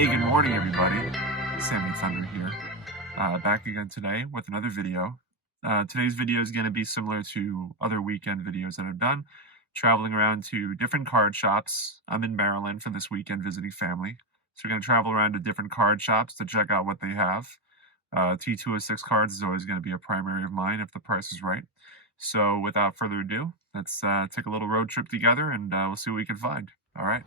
Hey, good morning, everybody. Sammy Thunder here, back again today with another video. Today's video is going to be similar to other weekend videos that I've done, traveling around to different card shops. I'm in Maryland for this weekend visiting family, so we're going to travel around to different card shops to check out what they have. T206 cards is always going to be a primary of mine if the price is right. So without further ado, let's take a little road trip together and we'll see what we can find. All right.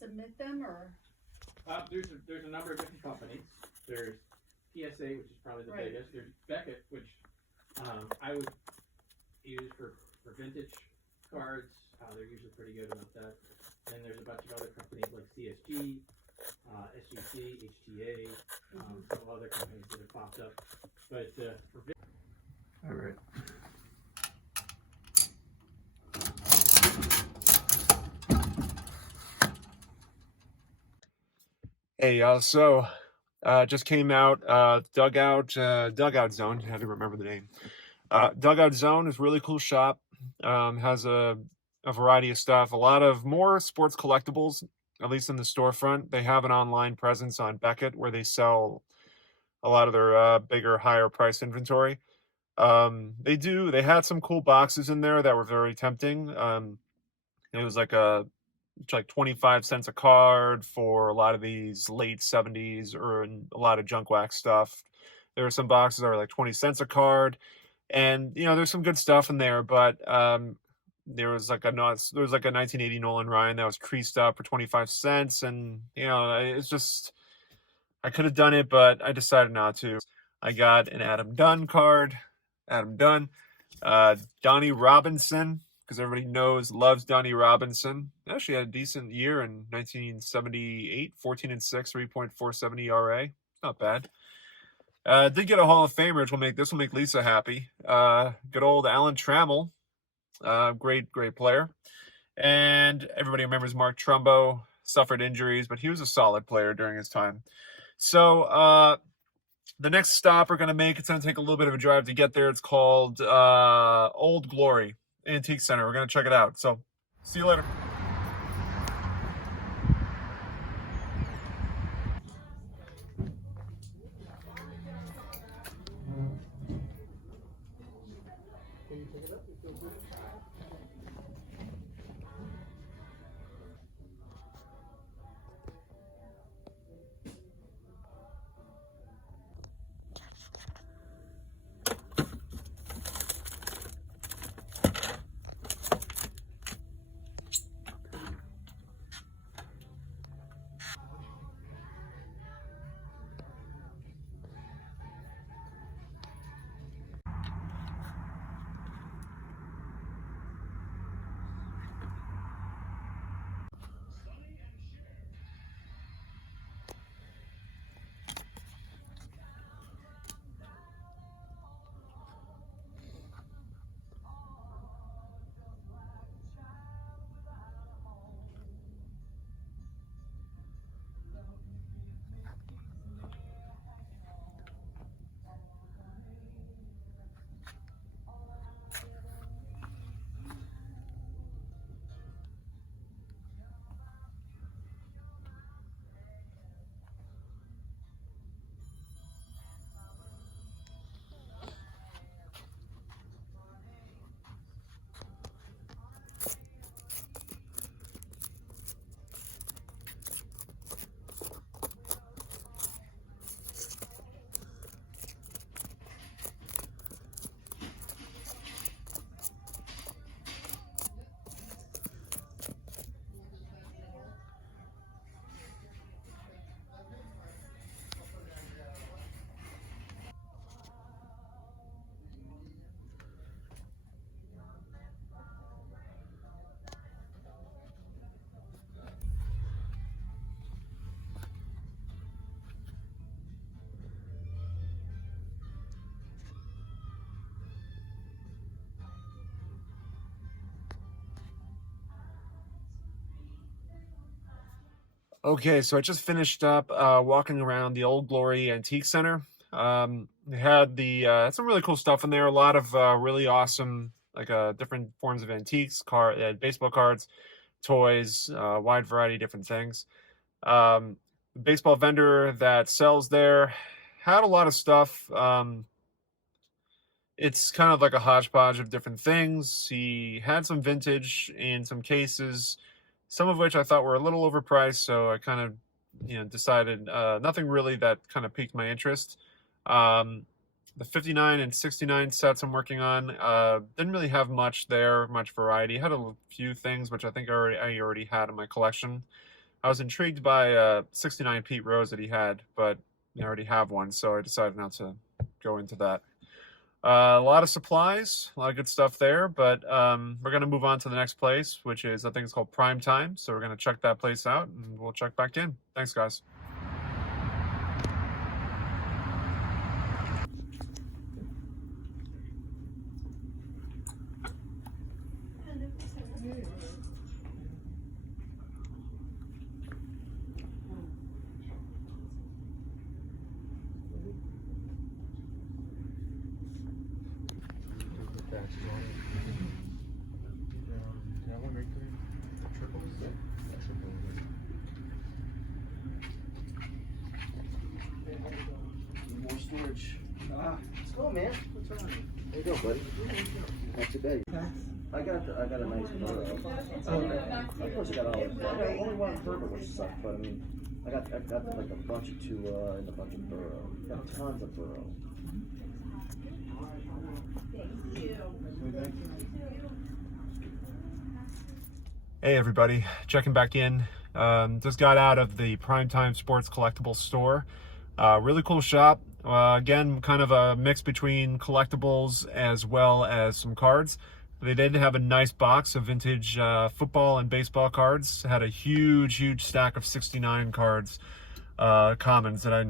Submit them, or there's a number of different companies. There's PSA, which is probably the biggest. There's Beckett, which I would use for vintage cards. They're usually pretty good about that. Then there's a bunch of other companies like CSG, SGC, HTA, some other companies that have popped up. But for All right. Hey y'all, so just came out Dugout Zone. I had to remember the name. Dugout Zone is a really cool shop. Has a variety of stuff. A lot of more sports collectibles, at least in the storefront. They have an online presence on Beckett where they sell a lot of their bigger, higher price inventory. They had some cool boxes in there that were very tempting. It was like 25 cents a card for a lot of these late 70s or a lot of junk wax stuff. There are some boxes that are like 20 cents a card, and there's some good stuff in there, but there was like a 1980 Nolan Ryan that was creased up for 25 cents, and it's just, I could have done it, but I decided not to. I got an Adam Dunn card. Adam Dunn. Donnie Robinson, because everybody loves Donnie Robinson. Actually had a decent year in 1978, 14-6, 3.47 ERA. Not bad. Did get a Hall of Famer, which will make Lisa happy. Good old Alan Trammell, great player. And everybody remembers Mark Trumbo, suffered injuries, but he was a solid player during his time. So the next stop we're going to make, it's going to take a little bit of a drive to get there. It's called Old Glory Antique Center. We're going to check it out. So, see you later. Okay, so I just finished up walking around the Old Glory Antique Center. They had some really cool stuff in there. A lot of really awesome different forms of antiques, baseball cards, toys, wide variety of different things. The baseball vendor that sells there had a lot of stuff. It's kind of like a hodgepodge of different things. He had some vintage in some cases, some of which I thought were a little overpriced, so I kind of, decided nothing really that kind of piqued my interest. Um, the 59 and 69 sets I'm working on didn't really have much there, much variety. Had a few things which I think I already had in my collection. I was intrigued by 69 Pete Rose that he had, but I already have one, so I decided not to go into that. A lot of supplies, a lot of good stuff there, but we're going to move on to the next place, which is, I think it's called Primetime. So we're going to check that place out, and we'll check back in. Thanks, guys. More storage. Let's go, man. What's wrong? How you doing, buddy? Not too bad. I got a nice burrow. Of course, I got only one Herbert, which sucked, but I mean, I got like a bunch of two in the bucket burrow. Got tons of burrow. Hey, everybody. Checking back in. Just got out of the Primetime Sports Collectibles store. Really cool shop. Again, kind of a mix between collectibles as well as some cards. They did have a nice box of vintage football and baseball cards. Had a huge stack of 69 cards, commons that I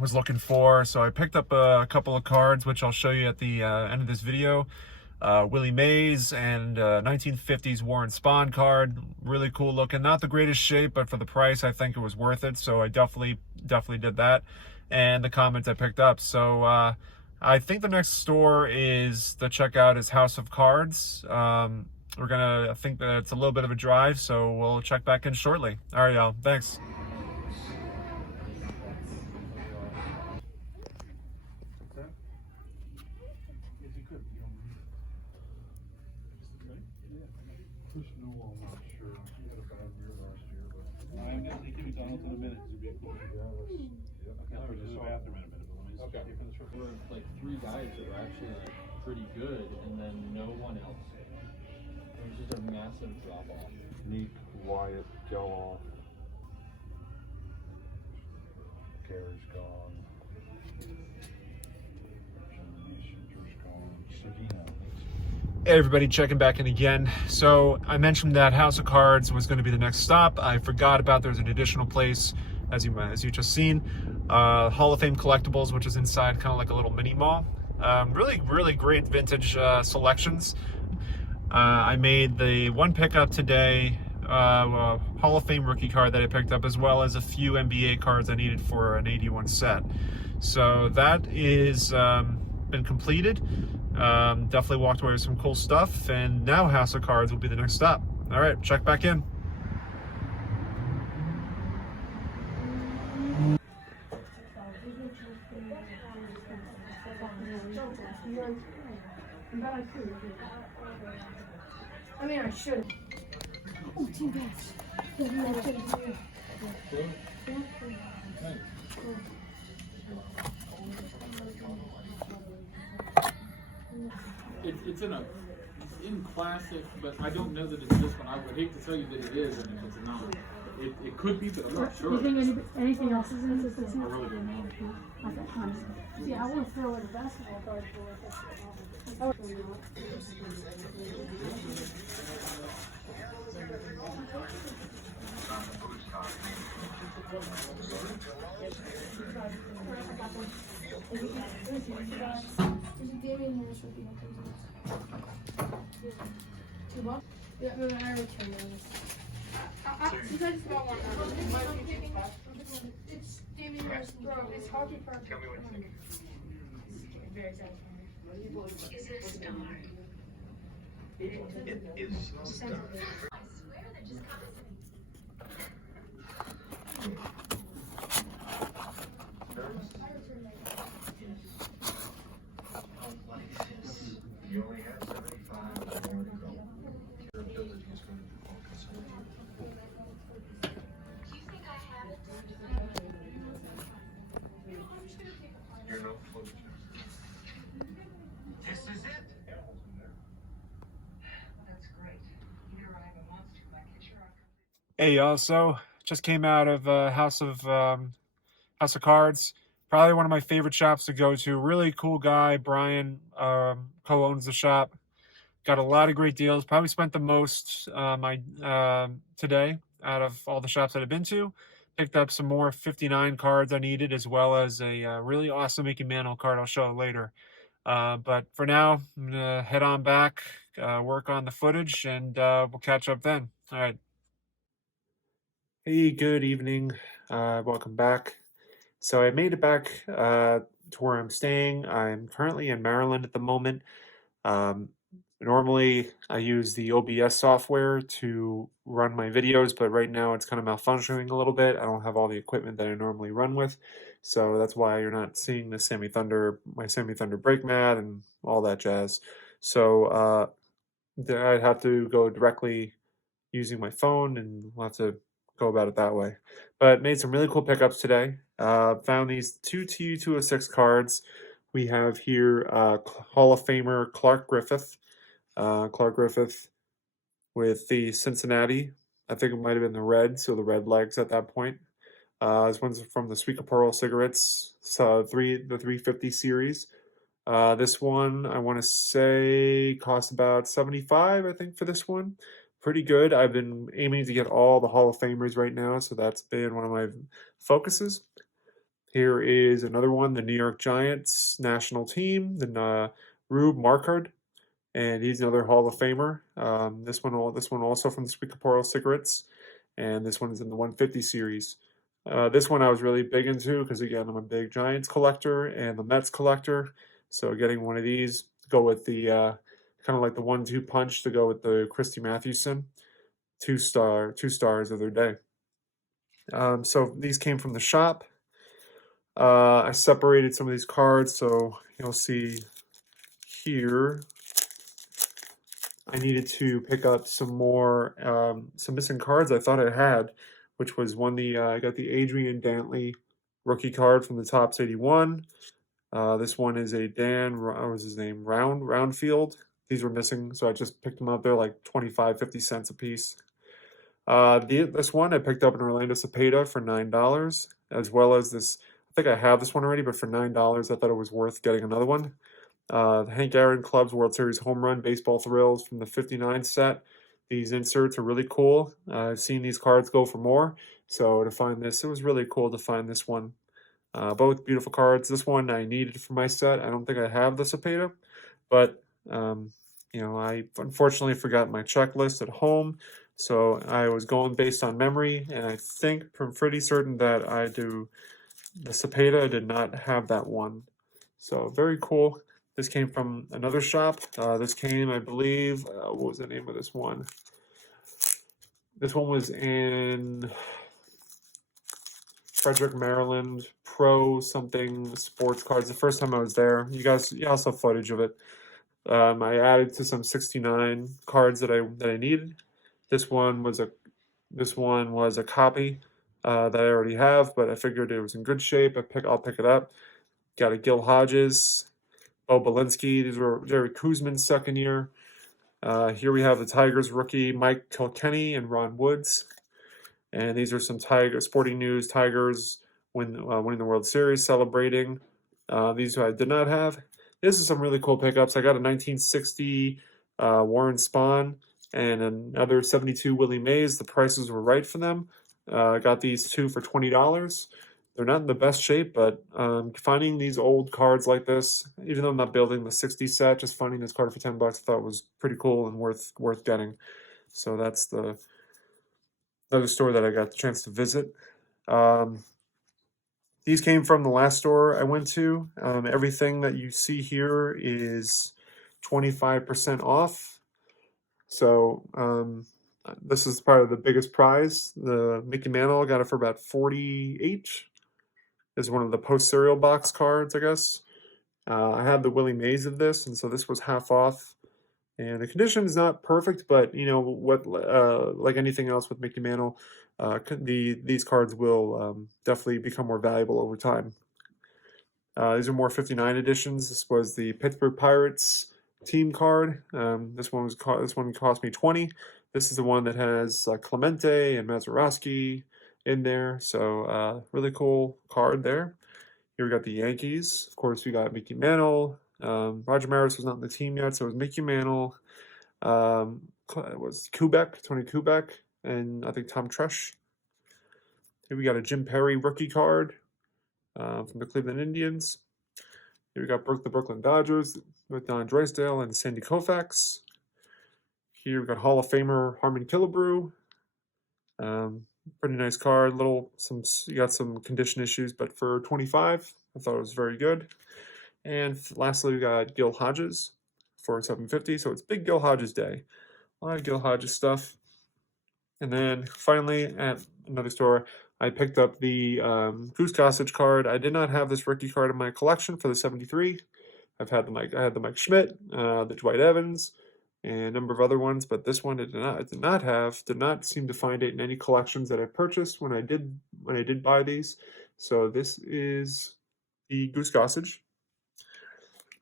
was looking for. So I picked up a couple of cards, which I'll show you at the end of this video. Willie Mays and 1950s Warren Spahn card. Really cool looking. Not the greatest shape, but for the price, I think it was worth it. So I definitely did that. And the comments I picked up. So I think the next store is the checkout is House of Cards. I think that it's a little bit of a drive, so we'll check back in shortly. All right, y'all. Thanks. Like 3 guys that were actually like pretty good, and then no one else. It was just a massive drop off. Neek, Wyatt, Geloff, Gary's gone. Shooter's gone. Savino. Hey everybody, checking back in again. So I mentioned that House of Cards was going to be the next stop. I forgot about there's an additional place, as you just seen, Hall of Fame Collectibles, which is inside kind of like a little mini mall. Really great vintage selections. I made the one pickup today, Hall of Fame rookie card that I picked up, as well as a few NBA cards I needed for an 81 set. So that is been completed. Definitely walked away with some cool stuff, and now House of Cards will be the next stop. All right, check back in. I mean, I should. Oh, too bad. It's in classic, but I don't know that it's this one. I would hate to tell you that it is, and if it's not, it could be, but I'm not sure. Do you think anything else is in this? I really don't know. Okay, fine. See, I want to throw in a basketball card for it. Oh, yeah, I already turned on this. Since I just got one, it's it's hockey card. Tell me what you think. Very satisfying. Is it a star? It is a star. You only have 75 more to go. Your ability is going to focus on you. Do you think I have it? You're no closer. This is it? That's great. Either I have a monster in my kitchen or I'm Hey, y'all. So just came out of House of Cards. Probably one of my favorite shops to go to. Really cool guy. Brian co-owns the shop. Got a lot of great deals. Probably spent the most today out of all the shops that I've been to. Picked up some more 59 cards I needed, as well as a really awesome Mickey Mantle card I'll show later. But for now, I'm gonna head on back, work on the footage, and we'll catch up then. All right. Hey, good evening. Welcome back. So I made it back to where I'm staying. I'm currently in Maryland at the moment. Normally, I use the OBS software to run my videos, but right now it's kind of malfunctioning a little bit. I don't have all the equipment that I normally run with, so that's why you're not seeing the my Sammy Thunder brake mat and all that jazz. So I'd have to go directly using my phone, and we'll have to go about it that way. But made some really cool pickups today. Found these two T206 cards. We have here Hall of Famer Clark Griffith. Clark Griffith with the Cincinnati. I think it might have been the red, so the red legs at that point. This one's from the Sweet Pearl cigarettes, so the 350 series. This one, I want to say, cost about $75, I think, for this one. Pretty good. I've been aiming to get all the Hall of Famers right now, so that's been one of my focuses. Here is another one, the New York Giants national team, the Rube Markard, and he's another Hall of Famer. This one also from the Sweet Pearl cigarettes, and this one is in the 150 series. This one I was really big into because, again, I'm a big Giants collector and the Mets collector. So getting one of these to go with the kind of like the 1-2 punch to go with the Christy Mathewson, two stars of their day. So these came from the shop. I separated some of these cards, so you'll see here. I needed to pick up some more some missing cards I thought I had, which was I got the Adrian Dantley rookie card from the Topps 81. This one is a what was his name? Roundfield. These were missing, so I just picked them up. They're like 25-50 cents a piece. This one I picked up in Orlando Cepeda for $9, as well as this. I think I have this one already, but for $9, I thought it was worth getting another one. The Hank Aaron Club's World Series Home Run Baseball Thrills from the 59 set. These inserts are really cool. I've seen these cards go for more, so to find this, it was really cool to find this one. Both beautiful cards. This one I needed for my set. I don't think I have the Cepeda, but I unfortunately forgot my checklist at home, so I was going based on memory, and I think I'm pretty certain that the Cepeda did not have that one. So very cool. This came from another shop. This came, I believe, what was the name of this one? This one was in Frederick, Maryland, Pro something sports cards. The first time I was there, you also have footage of it. I added to some 69 cards that I needed. This one was a copy that I already have, but I figured it was in good shape. I'll pick it up. Got a Gil Hodges, Bo Belinsky. These were Jerry Kuzman's second year. Here we have the Tigers rookie Mike Kilkenny and Ron Woods. And these are some Sporting News Tigers winning the World Series, celebrating. These I did not have. This is some really cool pickups. I got a 1960 Warren Spahn and another 72 Willie Mays. The prices were right for them. I got these two for $20. They're not in the best shape, but finding these old cards like this, even though I'm not building the 60 set, just finding this card for $10 I thought was pretty cool and worth getting. So that's the another store that I got the chance to visit. These came from the last store I went to. Everything that you see here is 25% off. So this is part of the biggest prize. The Mickey Mantle, I got it for about 40 each. Is one of the post cereal box cards, I guess. I had the Willie Mays of this, and so this was half off. And the condition is not perfect, but you know what? Like anything else with Mickey Mantle, these cards will definitely become more valuable over time. These are more 59 editions. This was the Pittsburgh Pirates team card. This one cost me 20. This is the one that has Clemente and Mazeroski in there. So really cool card there. Here we got the Yankees. Of course, we got Mickey Mantle. Roger Maris was not in the team yet, so it was Mickey Mantle. It was Kubek, Tony Kubek, and I think Tom Tresh. Here we got a Jim Perry rookie card from the Cleveland Indians. Here we got the Brooklyn Dodgers with Don Drysdale and Sandy Koufax. Here we got Hall of Famer Harmon Killebrew. Pretty nice card. You got some condition issues, but for 25, I thought it was very good. And lastly, we got Gil Hodges for 750. So it's Big Gil Hodges Day. A lot of Gil Hodges stuff. And then finally, at another store, I picked up the Goose Gossage card. I did not have this rookie card in my collection for the 73. I had the Mike Schmidt, the Dwight Evans, and a number of other ones, but this one did not seem to find it in any collections that I purchased when I did buy these. So this is the Goose Gossage.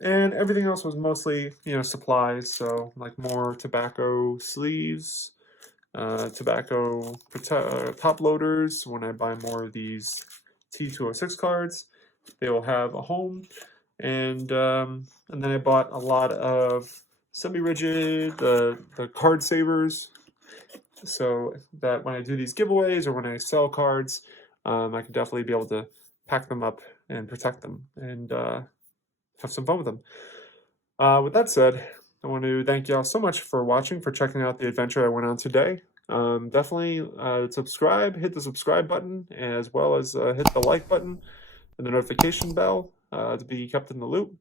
And everything else was mostly, supplies, so like more tobacco sleeves, tobacco top loaders. When I buy more of these T206 cards, they will have a home. And then I bought a lot of semi-rigid, the card savers, so that when I do these giveaways or when I sell cards, I can definitely be able to pack them up and protect them and have some fun with them. With that said, I want to thank y'all so much for watching, for checking out the adventure I went on today. Definitely subscribe, hit the subscribe button, as well as hit the like button and the notification bell to be kept in the loop.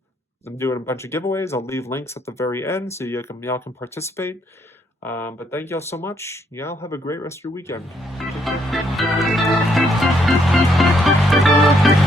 I'm doing a bunch of giveaways. I'll leave links at the very end so y'all can participate. But thank y'all so much. Y'all have a great rest of your weekend. Take care.